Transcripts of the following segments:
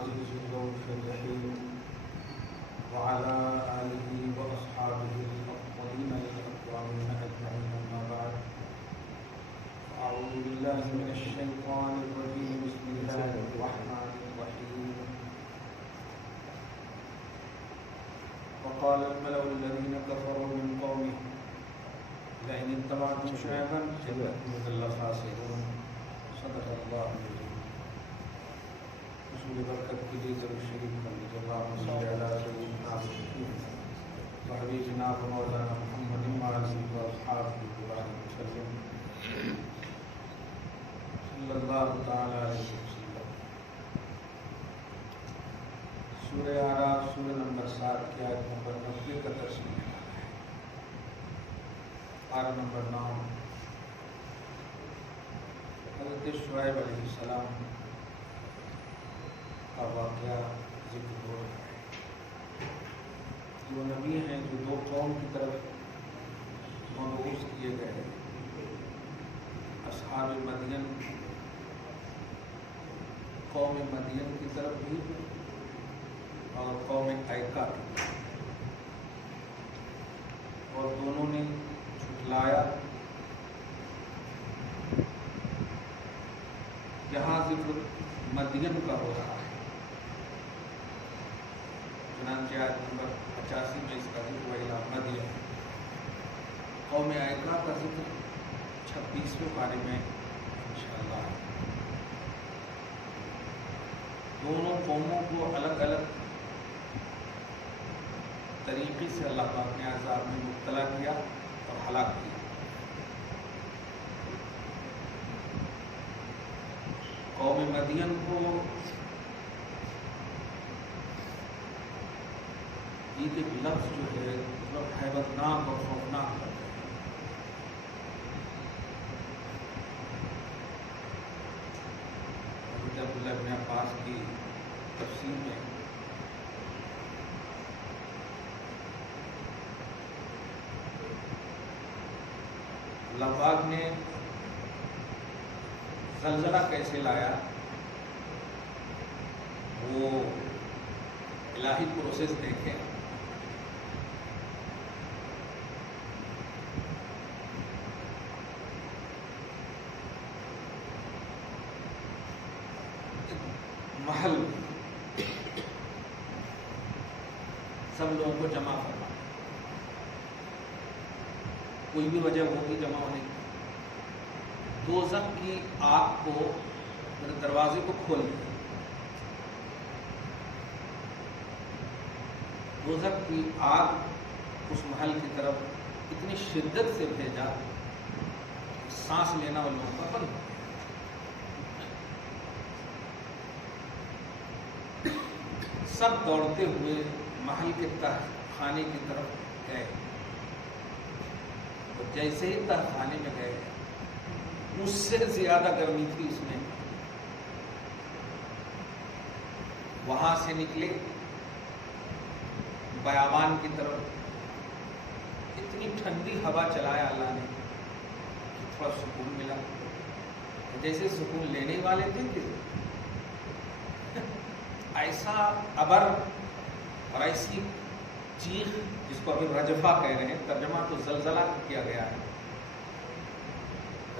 العزيز الرؤوف الرحيم وعلى آله وأصحابه الأفضلين الأكرمين أجمعين أما بعد أعوذ بالله من الشيطان الرجيم بسم الله الرحمن الرحيم وقال الملأ الذين كفروا من قومه لئن اتبعتم شعيبا إنكم لخاسرون صدق الله العظيم رسول برکت کے لیے ضرور شریف کر لیجیے اللہم صلی علی سیدنا محمد وحبیبنا مولانا محمد وعلى اصحابہ وسلم صلی اللہ تعالی علیہ وسلم۔ سورہ اعراف سورہ نمبر 7 کی آیت نمبر 90 کا ترجمہ ہے۔ آیت نمبر 9 حضرت شعیب علیہ السلام کا واقعہ ذکر ہو رہا ہے۔ وہ نبی ہیں جو دو قوم کی طرف مبعوث کیے گئے ہیں، اصحاب مدین، قوم مدین کی طرف بھی اور قوم ایکا کی طرف، اور دونوں نے جھٹلایا۔ یہاں ذکر مدین کا ہو رہا ہے، چنانچہ آیت نمبر 85 میں اس کا ذکر وَإِلَىٰ مَدْيَنَ۔ قوم ایکا کا ذکر 26ویں پارے میں انشاءاللہ۔ دونوں قوموں کو الگ الگ طریقے سے اللہ پاک نے عذاب میں مبتلا کیا اور ہلاک کیا۔ قوم مدین کو ایک لفظ جو ہے مطلب ہیبتناک اور خوفناک لفظ ہے۔ حضرت عبداللہ بن عباس کی تفسیر میں اللہ پاک نے زلزلہ کیسے لایا وہ الہی پروسیس دیکھیں۔ محل سب لوگوں کو جمع کرنا، کوئی بھی وجہ ہوگی جمع ہونے کی، دوزخ کی آگ کو دروازے کو کھول دیا، دوزخ کی آگ اس محل کی طرف اتنی شدت سے بھیجا سانس لینا ان لوگوں کا بند ہو گیا۔ سب دوڑتے ہوئے محل کے تہ خانے کی طرف گئے، اور جیسے ہی تہ خانے میں گئے اس سے زیادہ گرمی تھی اس میں، وہاں سے نکلے بیابان کی طرف، اتنی ٹھنڈی ہوا چلایا اللہ نے کہ تھوڑا سکون ملا، جیسے سکون لینے والے تھے کہ ایسا ابر اور ایسی چیخ جس کو ابھی رجفہ کہہ رہے ہیں، ترجمہ تو زلزلہ کیا گیا ہے،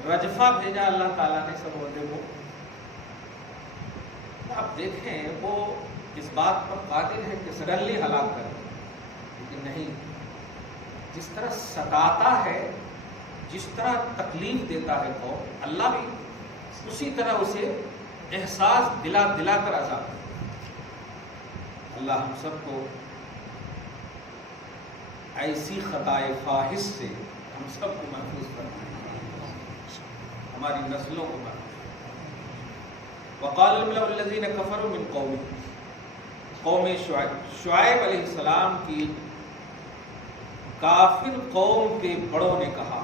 رجفہ بھیجا اللہ تعالیٰ نے سب عہدے کو۔ آپ دیکھیں وہ اس بات پر قادر ہے کہ سڈنلی ہلاک کر دے، لیکن نہیں، جس طرح ستاتا ہے، جس طرح تکلیف دیتا ہے قوم، اللہ بھی اسی طرح اسے احساس دلا دلا کر عذاب ہے۔ اللہ ہم سب کو ایسی خطائے فاحش سے ہم سب کو محفوظ فرمائے، ہماری نسلوں کو محفوظ فرمائے۔ وقال الملأ الذين كفروا من قومه، قوم شعیب علیہ السلام کی کافر قوم کے بڑوں نے کہا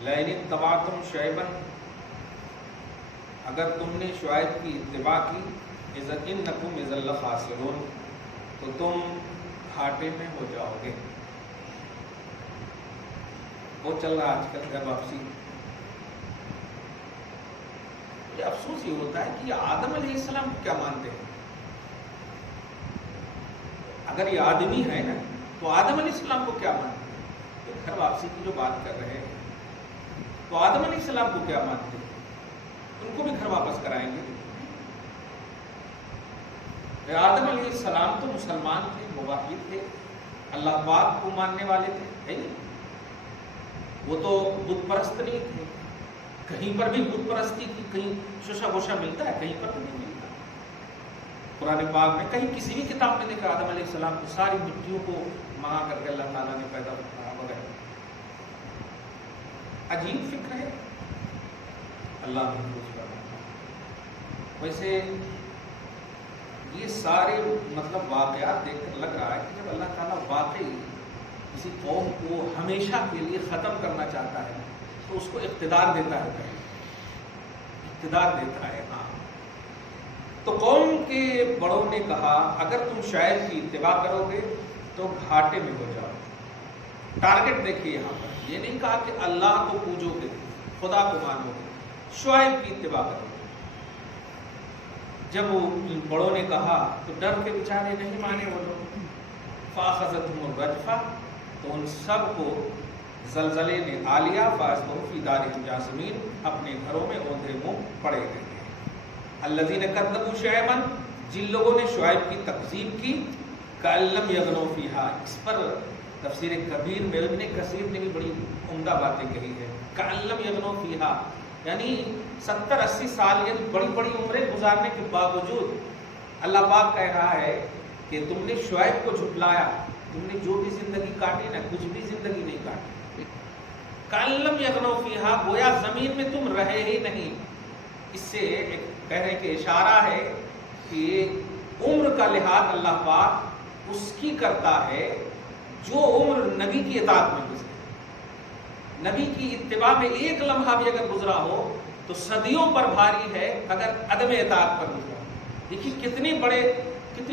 لئن اتبعتم شعیبا، اگر تم نے شعیب کی اتباع کی، اذا انکم اذا لخاسرون، تو تم گھاٹے میں ہو جاؤ گے۔ وہ چل رہا آج کل گھر واپسی، مجھے افسوس افسوس یہ ہوتا ہے کہ آدم علیہ السلام کو کیا مانتے ہیں؟ اگر یہ آدمی ہے نا تو آدم علیہ السلام کو کیا مانتے ہیں؟ تو گھر واپسی کی جو بات کر رہے ہیں تو آدم علیہ السلام کو کیا مانتے ہیں؟ ان کو بھی گھر واپس کرائیں گے. آدم علیہ السلام تو مسلمان تھے، موحد تھے، اللہ پاک کو ماننے والے تھے، وہ تو بت پرست نہیں تھے. کہیں پر بھی بت پرستی کی کہیں شوشہ گوشہ ملتا ہے؟ کہیں پر بھی نہیں ملتا. قرآن پاک میں کہیں کسی بھی کتاب میں دیکھا آدم علیہ السلام کو ساری مٹیوں کو منگا کر کے اللہ تعالیٰ نے پیدا کیا وغیرہ. عجیب فکر ہے، اللہ محفوظ کرنا. ویسے یہ سارے مطلب واقعات دیکھ کر لگ رہا ہے کہ جب اللہ تعالیٰ واقعی کسی قوم کو ہمیشہ کے لیے ختم کرنا چاہتا ہے تو اس کو اقتدار دیتا ہے، اقتدار دیتا ہے. ہاں، تو قوم کے بڑوں نے کہا اگر تم شعیب کی اتباع کرو گے تو گھاٹے میں ہو جاؤ. ٹارگٹ دیکھیے یہاں پر، یہ نہیں کہا کہ اللہ کو پوجو گے، خدا کو مانو گے، شعیب کی اتباع کرو گے. جب وہ بڑوں نے کہا تو ڈر کے بیچارے نہیں مانے وہ لوگ. فاخذتہم الرجفہ، تو ان سب کو زلزلے نے آ لیا. فاصبحوا فی دارہم جاثمین، اپنے گھروں میں اوندھے منہ پڑے رہے. الذین کذبوا شعیبا، جن لوگوں نے شعیب کی تکذیب کی. کأن لم یغنوا فیہا، اس پر تفسیر کبیر میں ابن کثیر نے بھی بڑی عمدہ باتیں کہی ہے. کأن لم یغنوا فیہا، یعنی 70-80 سال یعنی بڑی بڑی عمریں گزارنے کے باوجود اللہ پاک کہہ رہا ہے کہ تم نے شعیب کو جھٹلایا، تم نے جو بھی زندگی کاٹی نا، کچھ بھی زندگی نہیں کاٹی. کأن لم یغنوا فیہا، گویا زمین میں تم رہے ہی نہیں. اس سے ایک کہہ رہے کہ اشارہ ہے کہ عمر کا لحاظ اللہ پاک اس کی کرتا ہے جو عمر نبی کی اطاعت میں گزرے. نبی کی اتباع میں ایک لمحہ بھی اگر گزرا ہو تو صدیوں پر بھاری ہے اگر عدم اطاعت پر گزرا. دیکھیے کتنی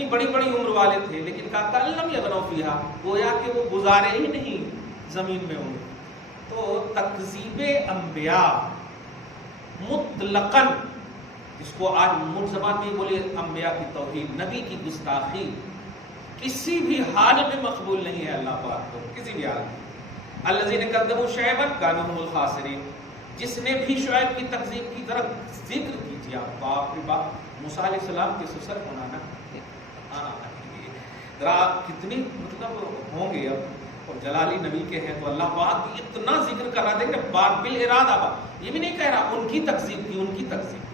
بڑی بڑی عمر والے تھے، لیکن کہا کأن لم یغنوا فیہا، گویا کہ وہ گزارے ہی نہیں زمین میں عمر. تو تکذیب انبیاء مطلقاً، جس کو آج زبان بھی بولے انبیاء کی توہین، نبی کی گستاخی، کسی بھی حال میں مقبول نہیں ہے اللہ پاک کو، کسی بھی حال میں. الذین کذبوا شعیبا کانوا هم الخاسرین، جس نے بھی شعیب کی تکذیب کی طرف ذکر کیجیے. باپ رے باپ، موسیٰ علیہ السلام کے سسر ہونا نا، ذرا کتنی مطلب ہوں گے. اب اور جلالی نبی کے ہیں تو اللہ پاک بھی اتنا ذکر کرا دیں کہ بات بالارادہ بات، یہ بھی نہیں کہہ رہا ان کی تکذیب کی، ان کی تکذیب کی.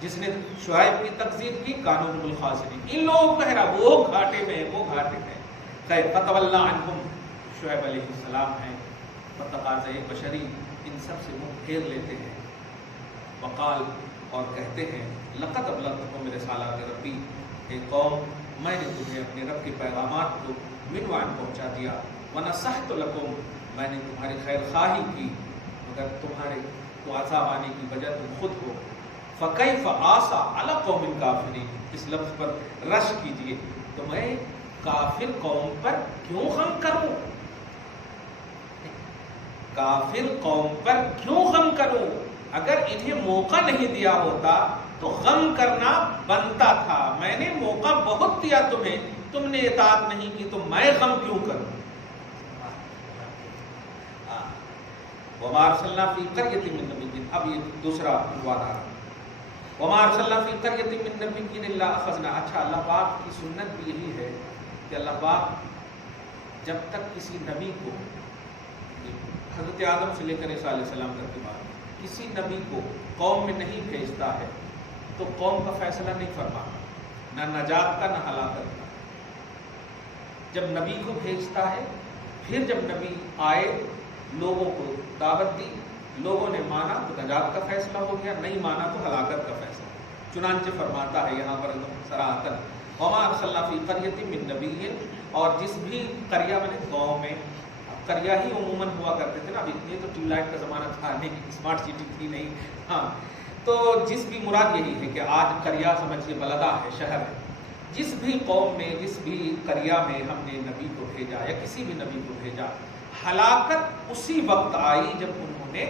جس نے شعیب کی تکذیب کی کانوا هم الخاسرین، ان لوگوں کو کہہ رہا وہ گھاٹے میں، وہ گھاٹے میں. خیر فتولی عنہم، شعیب علیہ السلام ہیں، بتقاضۂ بشری ان سب سے منہ پھیر لیتے ہیں. وقال، اور کہتے ہیں لقد ابلغتکم رسالات ربی، اے قوم میں نے تمہیں اپنے رب کے پیغامات کو منوان پہنچا دیا. ونصحت لکم، میں نے تمہاری خیر خواہی کی مگر تمہارے تو عذاب آنے کی وجہ تم خود ہو. فکیف آسا علی قوم کافرین، اس لفظ پر رش کیجئے، تو میں کافر قوم پر کیوں غم کروں، کافر قوم پر کیوں غم کروں. اگر انہیں موقع نہیں دیا ہوتا تو غم کرنا بنتا تھا. میں نے موقع بہت دیا تمہیں، تم نے اطاعت نہیں کی تو میں غم کیوں کروں. وما ارسلنا فی قریۃ من نبی، اب یہ دوسرا وعدہ. وما ارسلنا فی قریۃ من نبی الا اخذنا، اچھا اللہ پاک کی سنت بھی یہی ہے کہ اللہ پاک جب تک کسی نبی کو، حضرت آدم سے لے کر عیسیٰ علیہ السلام تک کے بعد کسی نبی کو قوم میں نہیں بھیجتا ہے تو قوم کا فیصلہ نہیں فرماتا، نہ نجات کا نہ ہلاکت کا. جب نبی کو بھیجتا ہے، پھر جب نبی آئے، لوگوں کو دعوت دی، لوگوں نے مانا تو نجات کا فیصلہ ہو گیا، نہیں مانا تو ہلاکت کا فیصلہ. چنانچہ فرماتا ہے یہاں پر صراحتاً وما ارسلنا فی قریۃ من نبی، اور جس بھی قریہ میں نے گاؤں میں، قریہ ہی عموماً ہوا کرتے تھے نا، اب اتنے تو ٹیوب لائٹ کا زمانہ تھا نہیں، اسمارٹ سٹی تھی نہیں. ہاں، تو جس بھی مراد یہی ہے کہ آج قریہ سمجھیے بلدہ ہے، شہر ہے. جس بھی قوم میں، جس بھی قریہ میں ہم نے نبی کو بھیجا یا کسی بھی نبی کو بھیجا، ہلاکت اسی وقت آئی جب انہوں نے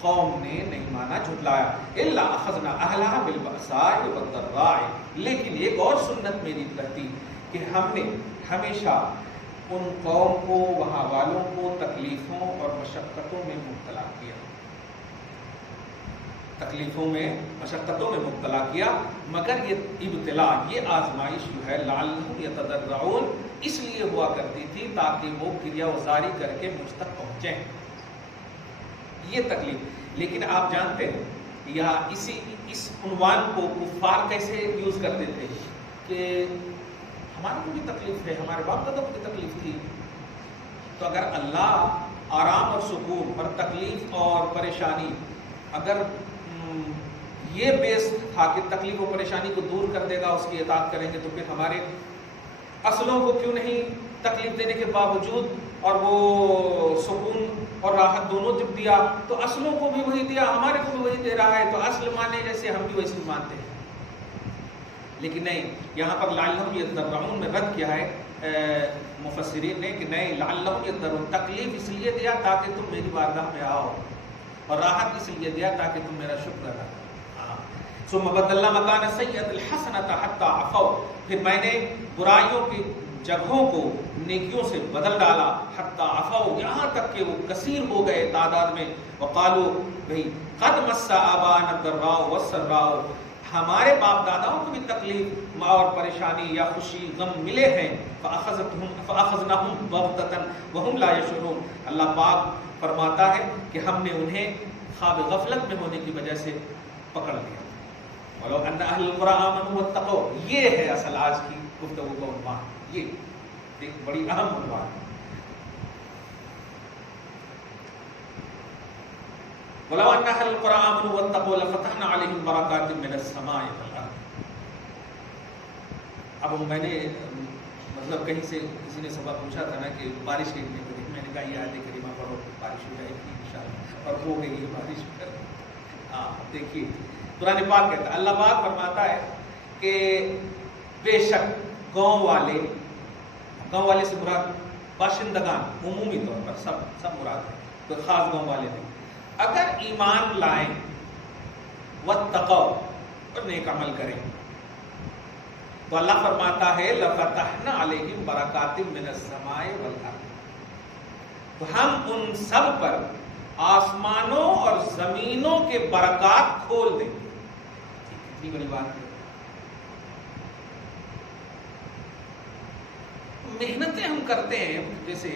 قوم نے نہیں مانا، جھٹلایا. الا اخذنا اہلها بالبأساء والضراء، لیکن ایک اور سنت میری رہتی کہ ہم نے ہمیشہ ان قوم کو، وہاں والوں کو تکلیفوں اور مشقتوں میں مبتلا کیا، تکلیفوں میں مشقتوں میں مبتلا کیا، مگر یہ ابتلا، یہ آزمائش جو ہے لعلہم یتضرعون اس لیے ہوا کرتی تھی تاکہ وہ کریا وزاری کر کے مجھ تک پہنچیں، یہ تکلیف. لیکن آپ جانتے ہیں یا اس عنوان کو کفار کیسے یوز کرتے تھے کہ ہمارے کو بھی تکلیف ہے، ہمارے باپ دادا کو بھی تکلیف تھی، تو اگر اللہ آرام اور سکون اور تکلیف اور پریشانی، اگر یہ بیس تھا کہ تکلیف و پریشانی کو دور کر دے گا، اس کی اطاعت کریں گے، تو پھر ہمارے اصلوں کو کیوں نہیں تکلیف دینے کے باوجود اور وہ سکون اور راحت دونوں جب دیا تو اصلوں کو بھی وہی دیا، ہمارے کو بھی وہی دے رہا ہے، تو اصل مانے جیسے ہم بھی ویسے مانتے ہیں. لیکن نہیں، یہاں پر لعلہم یتضرعون میں رد کیا ہے مفسرین نے کہ نہیں، لعلہم یتضرعون تکلیف اس لیے دیا تاکہ تم میری بارگاہ میں آؤ، اور راحت اس لیے دیا تاکہ تم میرا شکر ادا کرو. ثم بدلنا مکان السیئۃ الحسنۃ حتی عفوا، پھر میں نے برائیوں کی جگہوں کو نیکیوں سے بدل ڈالا، حتی عفوا یہاں تک کہ وہ کثیر ہو گئے تعداد میں. وقالوا بھئی قد مس آباءنا الضراء والسراء، ہمارے باپ داداؤں کو بھی تکلیف اور پریشانی یا خوشی غم ملے ہیں. فأخذناهم بغتة وهم لا يشعرون، اللہ پاک فرماتا ہے کہ ہم نے انہیں خواب غفلت میں ہونے کی وجہ سے پکڑ لیا. ولو ان اہل القرى آمنوا واتقوا، یہ ہے اصل آج کی گفتگو کا عنوان، یہ ایک بڑی اہم عنوان ہے. ولو ان اہل القرى آمنوا واتقوا لفتحنا علیہم برکات من السماء والارض. اب میں نے مطلب کہیں سے کسی نے سبق پوچھا تھا نا کہ بارش کتنے بجے، میں نے کہا یہ آیت کریمہ پڑھو بارش ہو جائے گی انشاءاللہ، اور ہو گئی ہے بارش. دیکھیے قرآن پاک کہتا ہے، اللہ پاک فرماتا ہے کہ بے شک گاؤں والے سے مراد باشندگان عمومی طور پر سب مراد ہے، کوئی خاص گاؤں والے نہیں، اگر ایمان لائیں واتقوا اور نیک عمل کریں تو اللہ فرماتا ہے لفتحنا علیہم برکات من السماء والارض، تو ہم ان سب پر آسمانوں اور زمینوں کے برکات کھول دیں گے. کتنی بڑی بات ہے. محنتیں ہم کرتے ہیں، جیسے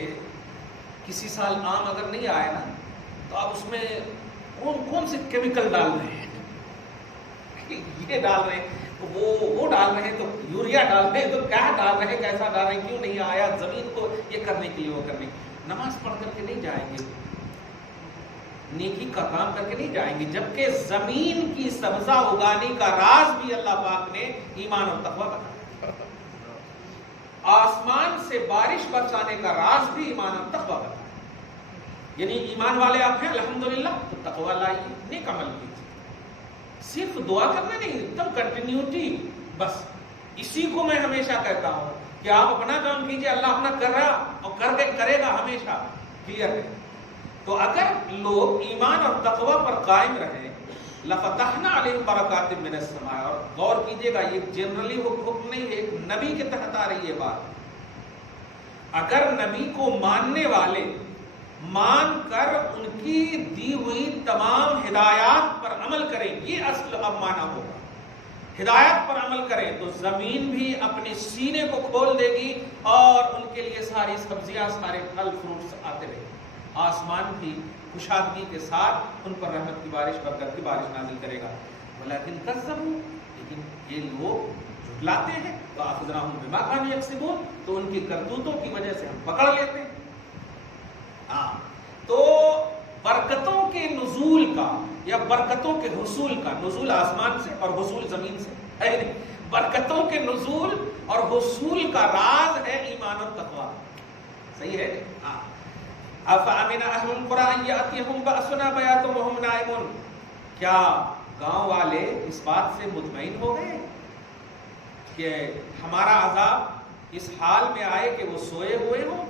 کسی سال آم اگر نہیں آیا نا تو آپ اس میں کون سے کیمیکل ڈال رہے ہیں، یہ ڈال رہے ہیں، وہ ڈال رہے ہیں، تو یوریا ڈال رہے ہیں، تو کیا ڈال رہے ہیں، کیسا ڈال رہے ہیں، کیوں نہیں آیا، زمین کو یہ کرنے کے لیے وہ کرنے. نماز پڑھ کر کے نہیں جائیں گے، نیکی کا کام کر کے نہیں جائیں گے، جبکہ زمین کی سبزہ اگانے کا راز بھی اللہ پاک نے ایمان اور تقویٰ بتایا. آسمان سے بارش برسانے کا راز بھی ایمان اور تقویٰ بتایا. یعنی ایمان والے آپ ہیں الحمدللہ، تو تقویٰ لائیے، نیک عمل کیجیے. صرف دعا کرنا نہیں، ایک دم کنٹینیوٹی. بس اسی کو میں ہمیشہ کہتا ہوں کہ آپ اپنا کام کیجیے، اللہ اپنا کر رہا اور کرے گا ہمیشہ. کلیئر ہے. تو اگر لوگ ایمان اور تقویٰ پر قائم رہیں، لفتحنا علیہم برکات من السماء، اور غور کیجیے گا یہ جنرلی حکم نہیں، ایک نبی کے تحت آ رہی ہے بات. اگر نبی کو ماننے والے مان کر ان کی دی ہوئی تمام ہدایات پر عمل کریں، یہ اصل اب مانا ہوگا. ہدایت پر عمل کریں تو زمین بھی اپنے سینے کو کھول دے گی اور ان کے لیے ساری سبزیاں، سارے پھل فروٹس آتے رہیں. آسمان بھی کشادگی کے ساتھ ان پر رحمت کی بارش، برکت کی بارش نازل کرے گا. ولیکن کذبوا، لیکن یہ لوگ جھٹلاتے ہیں. فأخذناهم بما كانوا يكسبون، تو ان کی کرتوتوں کی وجہ سے ہم پکڑ لیتے ہیں. تو برکتوں کے نزول کا یا برکتوں کے حصول کا، نزول آسمان سے اور حصول زمین سے ہے نہیں، برکتوں کے نزول اور حصول کا راز ہے ایمان اور تقویٰ. صحیح ہے. افامن اہل القرى ان یاتیہم باسنا بیاتا وہم نائمون، کیا گاؤں والے اس بات سے مطمئن ہو گئے کہ ہمارا عذاب اس حال میں آئے کہ وہ سوئے ہوئے ہوں؟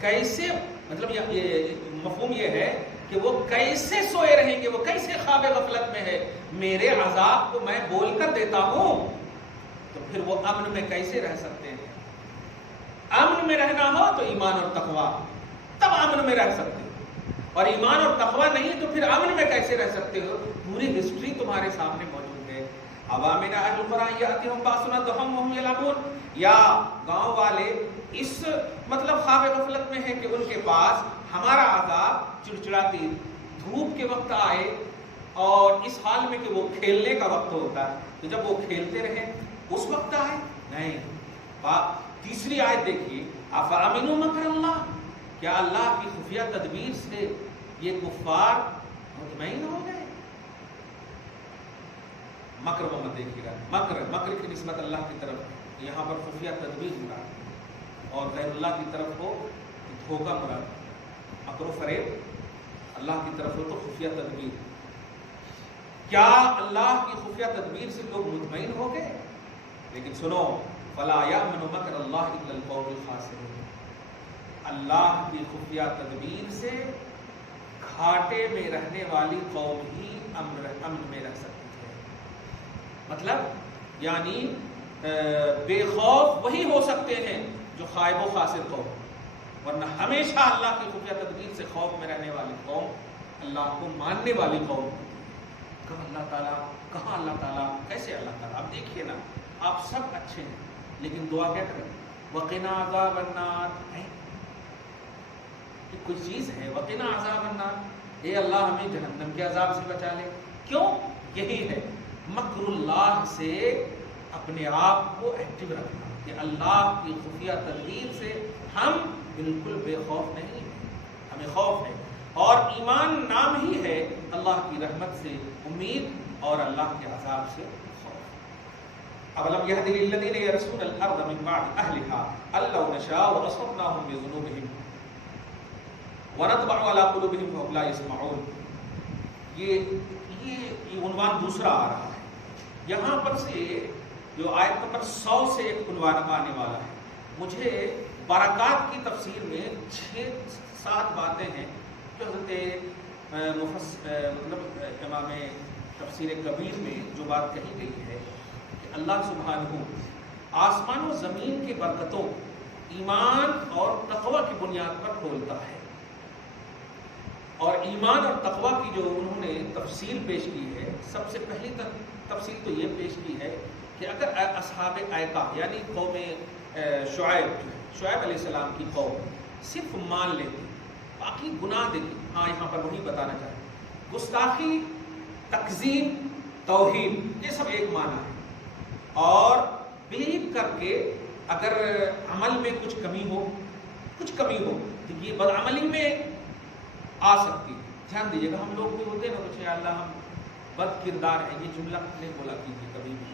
کیسے، مطلب یہ مفہوم یہ ہے کہ وہ کیسے سوئے رہیں گے، وہ کیسے خواب غفلت میں ہے، میرے عذاب کو میں بول کر دیتا ہوں، تو پھر وہ امن میں کیسے رہ سکتے ہیں؟ امن میں رہنا ہو تو ایمان اور تقویٰ، تب امن میں رہ سکتے ہو، اور ایمان اور تقویٰ نہیں تو پھر امن میں کیسے رہ سکتے ہو؟ پوری ہسٹری تمہارے سامنے موجود ہے. اوامن اہل القرآن یاتیہم باسنا ضحی وہم یلعبون، یا گاؤں والے اس مطلب خواب غفلت میں ہے کہ ان کے پاس ہمارا عذاب چڑچڑاتی دھوپ کے وقت آئے اور اس حال میں کہ وہ کھیلنے کا وقت ہوتا ہے، تو جب وہ کھیلتے رہے اس وقت آئے نہیں. تیسری آیت دیکھیے، افامنوا مکر اللہ، کیا اللہ کی خفیہ تدبیر سے یہ کفار مطمئن ہو گئے؟ مکر کو مت دیکھیے گا، مکر کی نسبت اللہ کی طرف، یہاں پر خفیہ تدبیر مراد، اور غیر اللہ کی طرف ہو تو دھوکہ مراد، مکر و فریب اللہ کی طرف ہو تو خفیہ تدبیر. کیا اللہ کی خفیہ تدبیر سے لوگ مطمئن ہو گئے؟ لیکن سنو، فلا یأمن مکر اللہ الا القوم الخاسرون، اللہ کی خفیہ تدبیر سے گھاٹے میں رہنے والی قوم ہی امن میں رہ سکتی ہے. مطلب یعنی بے خوف وہی ہو سکتے ہیں جو خائب و خاسر قوم، ورنہ ہمیشہ اللہ کی خفیہ تدبیر سے خوف میں رہنے والی قوم اللہ کو ماننے والی قوم. کہاں اللہ تعالیٰ کیسے اللہ تعالیٰ؟ آپ دیکھیے نا، آپ سب اچھے ہیں لیکن دعا کیا کریں؟ وقنا عذاب النار، کوئی چیز ہے وقنا عذاب النار، اے اللہ ہمیں جہنم کے عذاب سے بچا لے. کیوں؟ یہی ہے مکر اللہ سے اپنے آپ کو ایکٹیو رکھنا کہ اللہ کی خفیہ تدبیر سے ہم بالکل بے خوف نہیں ہیں، ہمیں خوف ہے، اور ایمان نام ہی ہے اللہ کی رحمت سے امید اور اللہ کے عذاب سے خوف. اولم یہد للذین یرثون الارض من بعد اہلها ان لو نشاء اصبناهم بذنوبهم ونطبع على قلوبهم فهم لا يسمعون. یہ عنوان دوسرا آ رہا ہے یہاں پر سے، جو آیت نمبر 100 سے ایک عنوان آنے والا ہے. مجھے برکات کی تفسیر میں 6-7 باتیں ہیں جو حضرت امام تفسیر کبیر میں جو بات کہی گئی ہے کہ اللہ سبحانہ آسمان و زمین کی برکتوں ایمان اور تقوی کی بنیاد پر کھولتا ہے. اور ایمان اور تقوی کی جو انہوں نے تفصیل پیش کی ہے، سب سے پہلی تفصیل تو یہ پیش کی ہے کہ اگر اصحاب ایکا یعنی قوم شعیب علیہ السلام کی قوم صرف مان لیتی، باقی گناہ دیکھی، ہاں یہاں پر وہی بتانا چاہتے ہیں، گستاخی، تکذیب، توہین، یہ سب ایک معنی ہے، اور بلیو کر کے اگر عمل میں کچھ کمی ہو تو یہ بدعملی میں آ سکتی ہے. دھیان دیجیے گا، ہم لوگ بھی ہوتے ہیں نا کچھ، اللہ ہم بد کردار ہیں، یہ جملہ نہیں بولا کیجیے کبھی بھی،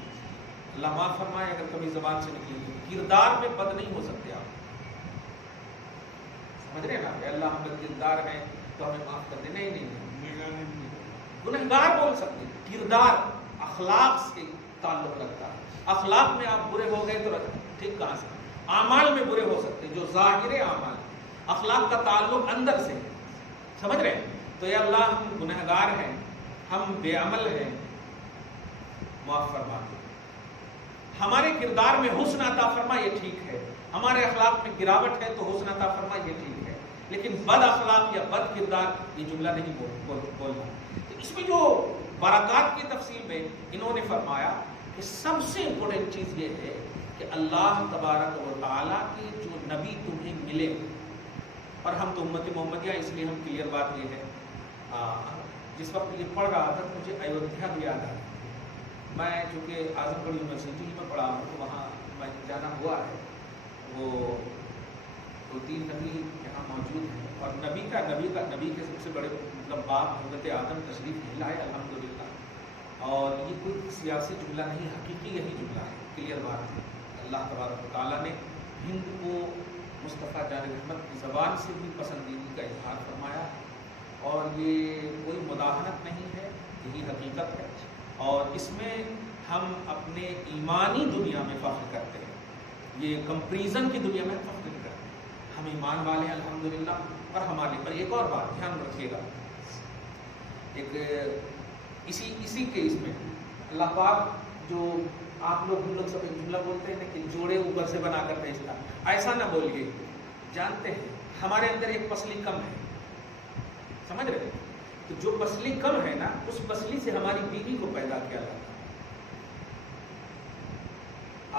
اللہ معاف فرمائے اگر کبھی زبان سے نکلی تو کردار میں بد نہیں ہو سکتے آپ، سمجھ رہے ہیں نا؟ اللہ ہم بد کردار ہیں تو ہمیں معاف کر دے، نہیں، گنہگار بول سکتے. کردار اخلاق سے تعلق رکھتا ہے، اخلاق میں آپ برے ہو گئے تو ٹھیک کہاں سے؟ اعمال میں برے ہو سکتے جو ظاہر اعمال، اخلاق کا تعلق اندر سے، سمجھ رہے ہیں؟ تو یا اللہ ہم گنہگار ہیں، ہم بے عمل ہیں، معاف فرما دے. ہمارے کردار میں حسن عطا فرما، یہ ٹھیک ہے، ہمارے اخلاق میں گراوٹ ہے تو حسن عطا فرما، یہ ٹھیک ہے، لیکن بد اخلاق یا بد کردار یہ جملہ نہیں بولنا. تو اس میں جو برکات کی تفصیل میں انہوں نے فرمایا کہ سب سے امپورٹنٹ چیز یہ ہے کہ اللہ تبارک و تعالیٰ کے جو نبی تمہیں ملے، اور ہم تو امت محمدیہ، اس لیے ہم کلیئر بات یہ ہے، جس وقت یہ پڑھ رہا تھا مجھے ایودھیا بھی یاد آیا. میں چونکہ اعظم گڑھ یونیورسٹی میں پڑھا ہوں تو وہاں میں جانا ہوا ہے، وہ 2-3 نبی یہاں موجود ہیں، اور نبی کے سب سے بڑے مطلب باپ حضرت آدم تشریف نہیں لائے الحمدللہ. اور یہ کوئی سیاسی جملہ نہیں، حقیقی یہی جملہ ہے، کلیئر بات ہے. اللہ تبارک و تعالیٰ نے ہند کو مصطفیٰ جان رحمت کی زبان سے بھی پسندیدگی کا اظہار فرمایا، اور یہ کوئی مداحنت نہیں ہے، یہی حقیقت ہے. اور اس میں ہم اپنے ایمانی دنیا میں فخر کرتے ہیں، یہ کمپریزن کی دنیا میں فخر نہیں کرتے. ہم ایمان والے ہیں الحمدللہ. اور ہمارے پر ایک اور بات دھیان رکھیے گا، ایک اسی کیس میں اللہ پاک جو آپ لوگ ہم لوگ سب ایک جملہ بولتے ہیں کہ جوڑے اوپر سے بنا کر بھیجتا، ایسا نہ بولیے. جانتے ہیں ہمارے اندر ایک پسلی کم ہے، سمجھ رہے؟ تو جو پسلی کم ہے نا، اس پسلی سے ہماری بیوی کو پیدا کیا جاتا ہے.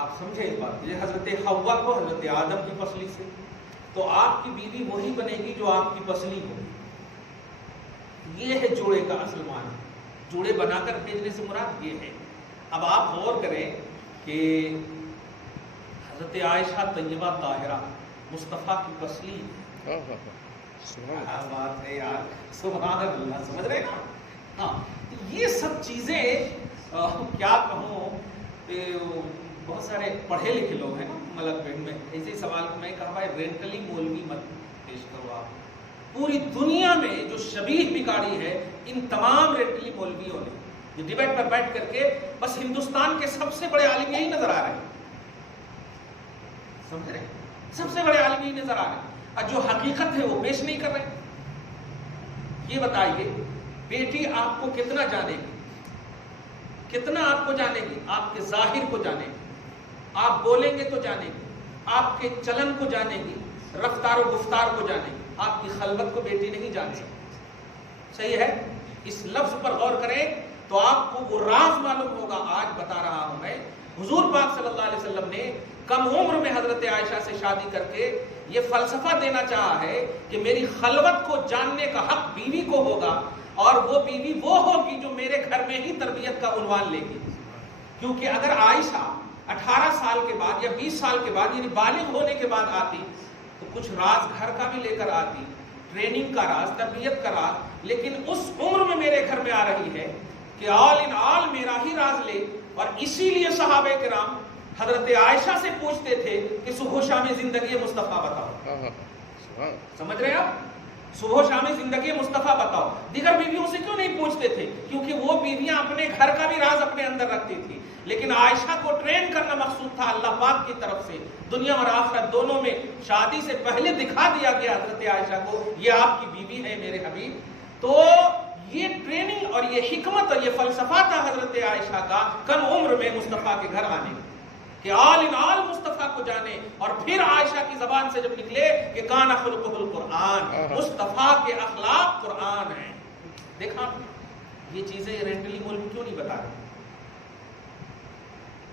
آپ سمجھیں اس بات، یہ حضرت حوا کو حضرت آدم کی پسلی سے، تو آپ کی بیوی وہی بنے گی جو آپ کی پسلی ہوگی. یہ ہے جوڑے کا اصل معنی. جوڑے بنا کر بھیجنے سے مراد یہ ہے. اب آپ غور کریں کہ حضرت عائشہ طیبہ طاہرہ مصطفیٰ کی پسلی، بات ہے یار، سبحان اللہ، سمجھ رہے نا؟ ہاں، یہ سب چیزیں کیا کہوں، بہت سارے پڑھے لکھے لوگ ہیں نا ملک پیٹ میں، ایسے سوال کو میں کہا ہے رینٹلی مولوی مت پیش کرو. آپ پوری دنیا میں جو شبیہ بگاڑی ہے ان تمام رینٹلی مولویوں نے، جو ڈیبیٹ پر بیٹھ کر کے بس ہندوستان کے سب سے بڑے عالم یہی نظر آ رہے ہیں، سمجھ رہے؟ سب سے بڑے عالم یہی نظر آ رہے ہیں، اور جو حقیقت ہے وہ پیش نہیں کر رہے. یہ بتائیے بیٹی آپ کو کتنا جانے گی، کتنا آپ کو جانے گی؟ آپ کے ظاہر کو جانے گی، آپ بولیں گے تو جانے گی، آپ کے چلن کو جانے گی، رفتار و گفتار کو جانے گی. آپ کی خلوت کو بیٹی نہیں جان سکتی. صحیح ہے؟ اس لفظ پر غور کریں تو آپ کو وہ راز معلوم ہوگا. آج بتا رہا ہوں میں، حضور پاک صلی اللہ علیہ وسلم نے کم عمر میں حضرت عائشہ سے شادی کر کے یہ فلسفہ دینا چاہا ہے کہ میری خلوت کو جاننے کا حق بیوی کو ہوگا، اور وہ بیوی وہ ہوگی جو میرے گھر میں ہی تربیت کا عنوان لے گی. کیونکہ اگر عائشہ 18 سال کے بعد یا 20 سال کے بعد، یعنی بالغ ہونے کے بعد آتی تو کچھ راز گھر کا بھی لے کر آتی، ٹریننگ کا راز، تربیت کا راز. لیکن اس عمر میں میرے گھر میں آ رہی ہے کہ آل ان آل میرا ہی راز لے. اور اسی لیے صحابہ کرام حضرت عائشہ سے پوچھتے تھے کہ صبح و شام زندگی مصطفیٰ بتاؤ. سمجھ رہے آپ؟ صبح و شام زندگی مصطفیٰ بتاؤ. دیگر بیویوں سے کیوں نہیں پوچھتے تھے؟ کیونکہ وہ بیویاں اپنے گھر کا بھی راز اپنے اندر رکھتی تھی. لیکن عائشہ کو ٹرین کرنا مقصود تھا اللہ پاک کی طرف سے. دنیا اور آخرت دونوں میں شادی سے پہلے دکھا دیا گیا حضرت عائشہ کو یہ آپ کی بیوی ہے میرے حبیب. تو یہ ٹریننگ اور یہ حکمت اور یہ فلسفہ تھا حضرت عائشہ کا کم عمر میں مصطفیٰ کے گھر آنے کہ آل ان آل مصطفیٰ کو جانے. اور پھر عائشہ کی زبان سے جب نکلے کہ کان خلقہ القرآن، مصطفیٰ کے اخلاق قرآن ہیں. دیکھا یہ چیزیں رینٹلی مولوی کیوں نہیں بتا رہے؟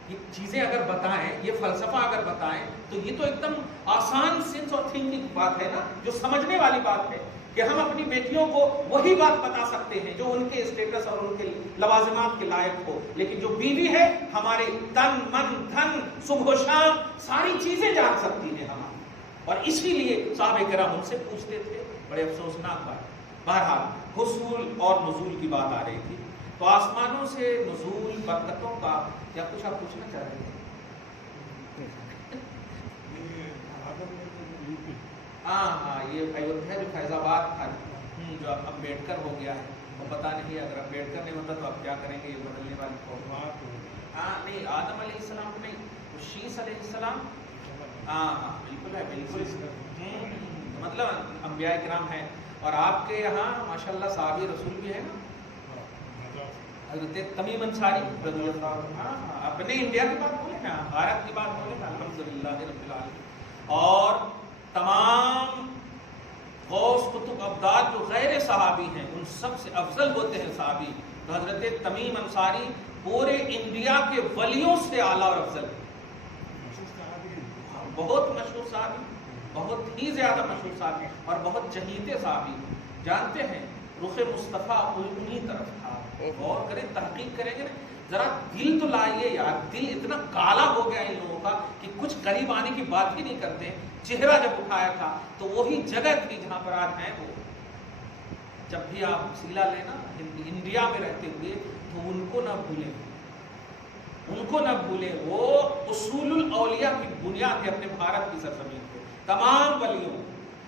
یہ چیزیں اگر بتائیں، یہ فلسفہ اگر بتائیں تو یہ تو ایک دم آسان سینس اور تھنکنگ بات ہے نا، جو سمجھنے والی بات ہے کہ ہم اپنی بیٹیوں کو وہی بات بتا سکتے ہیں جو ان کے اسٹیٹس اور ان کے لوازمات کے لائق ہو. لیکن جو بیوی ہے ہمارے تن من دھن صبح و شام ساری چیزیں جان سکتی ہیں ہماری. اور اسی لیے صحابہ کرام ان سے پوچھتے تھے. بڑے افسوسناک بات. بہرحال حصول اور نزول کی بات آ رہی تھی تو آسمانوں سے نزول برکتوں کا کیا کچھ آپ پوچھنا چاہ رہے ہیں؟ ہاں یہ ایودھیا جو فیض آباد تھا جو اب امبیڈکر ہو گیا ہے، وہ پتہ نہیں اگر امبیڈکر نہیں ہوتا تو اب کیا کریں گے یہ بدلنے والی قوم. ہاں نہیں، آدم علیہ السلام نہیں، شیس علیہ السلام. ہاں بالکل ہے، بالکل. مطلب انبیاء کرام ہیں. اور آپ کے یہاں ماشاءاللہ صحابی رسول بھی ہے نا، حضرت تمیم انصاری رضی اللہ عنہ. اپنے انڈیا کی بات بولے نا، بھارت کی بات بولے نا، الحمدللہ رب العالمین. اور تمام غوث قطب ابدال جو غیر صحابی ہیں ان سب سے افضل ہوتے ہیں صحابی. تو حضرت تمیم انصاری پورے انڈیا کے ولیوں سے اعلیٰ اور افضل ہیں. بہت مشہور صحابی، بہت ہی زیادہ مشہور صحابی اور بہت چہیتے صحابی. جانتے ہیں رخ مصطفیٰ انہی طرف تھا. غور کریں، تحقیق کریں گے ذرا دل تو لائیے یار. دل اتنا کالا ہو گیا ان لوگوں کا کہ کچھ قریب آنے کی بات ہی نہیں کرتے. چہرہ جب اٹھایا تھا تو وہی جگہ تھی جہاں پر آج ہیں وہ. جب بھی آپ سیلا لینا انڈیا میں رہتے ہوئے تو ان کو نہ بھولیں، ان کو نہ بھولیں. وہ اصول الاولیاء کی بنیاد ہے اپنے بھارت کی سرزمین کو، تمام ولیوں.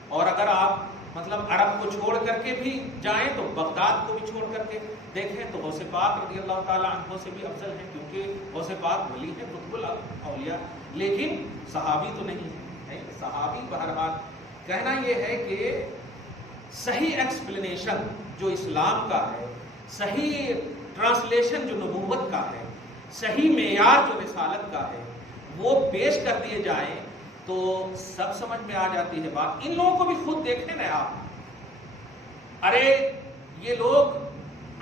اور اگر آپ مطلب عرب کو چھوڑ کر کے بھی جائیں تو بغداد کو بھی چھوڑ کر کے دیکھیں تو غوث پاک رضی اللہ تعالیٰ عنہ سے بھی افضل ہیں، کیونکہ غوث پاک ولی ہے، قطب الاولیاء. لیکن صحابی تو نہیں ہے. صحابی بہرحال کہنا یہ ہے کہ صحیح ایکسپلینیشن جو اسلام کا ہے، صحیح ٹرانسلیشن جو نبوت کا ہے، صحیح معیار جو رسالت کا ہے، وہ پیش کر دیے جائیں تو سب سمجھ میں آ جاتی ہے بات۔ ان لوگوں کو بھی خود دیکھیں نا آپ، ارے یہ لوگ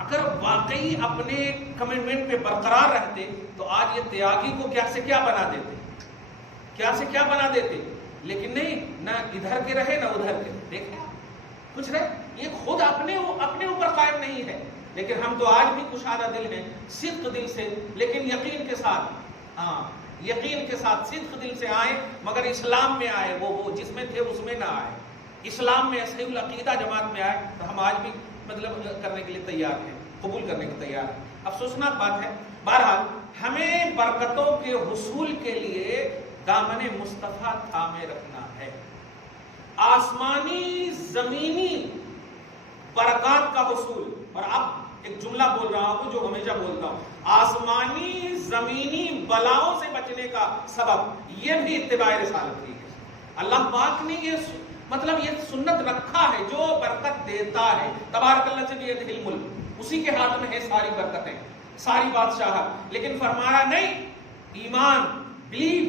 اگر واقعی اپنے کمٹمنٹ پہ برقرار رہتے تو آج یہ تیاگی کو کیا سے کیا بنا دیتے، کیا سے کیا بنا دیتے، لیکن نہیں، نہ ادھر کے رہے نہ ادھر کے، دیکھیں کچھ رہے، یہ خود اپنے اوپر قائم نہیں ہے، لیکن ہم تو آج بھی کشادہ دل ہیں، صدق دل سے، لیکن یقین کے ساتھ، ہاں یقین کے ساتھ صدق دل سے آئے، مگر اسلام میں آئے، وہ جس میں تھے اس میں نہ آئے، اسلام میں صحیح العقیدہ جماعت میں آئے تو ہم آج بھی مطلب کرنے کے لیے تیار ہیں، قبول کرنے کو تیار ہیں۔ افسوسناک بات ہے، بہرحال ہمیں برکتوں کے حصول کے لیے دامن مصطفیٰ تھامے رکھنا ہے۔ آسمانی زمینی برکات کا حصول، اور اب ایک جملہ بول رہا ہوں جو ہمیشہ بولتا ہوں، آسمانی زمینی بلاؤں سے بچنے کا سبب یہ بھی اتباع رسالت ہی ہے۔ اللہ پاک نے یہ مطلب یہ سنت رکھا ہے، جو برکت دیتا ہے، تبارک اللہ سے بیدہ الملک، اسی کے ہاتھ میں ہے ساری برکتیں، ساری بادشاہت، لیکن فرمایا نہیں، ایمان، بلیو،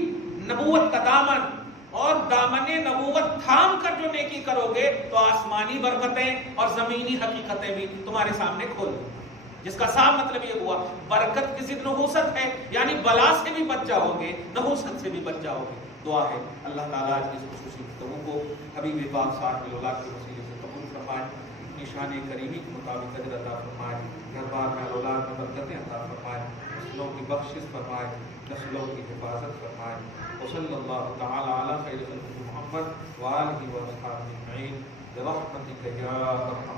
نبوت کا دامن، اور دامن نبوت تھام کر جو نیکی کرو گے تو آسمانی برکتیں اور زمینی حقیقتیں بھی تمہارے سامنے کھول دیں، جس کا صاف مطلب یہ ہوا برکت کی ضد نحوست ہے، یعنی بلا سے بھی بچ جاؤ گے، نحوست سے بھی بچ جاؤ گے۔ دعا ہے اللہ تعالیٰ آج کی اس خصوصی گفتگو کو حبیب پاک صاحب الاولاد کے وسیلے سے قبول فرمائے، اپنی شان کریمی کے مطابق اجر عطا فرمائے، گھر بار میں اولاد میں برکتیں عطا فرمائے، نسلوں کی بخشش فرمائے، نسلوں کی حفاظت فرمائے۔ وصلی اللہ تعالی علی خیر خلقہ محمد وآلہ وصحبہ اجمعین برحمتک یا ارحم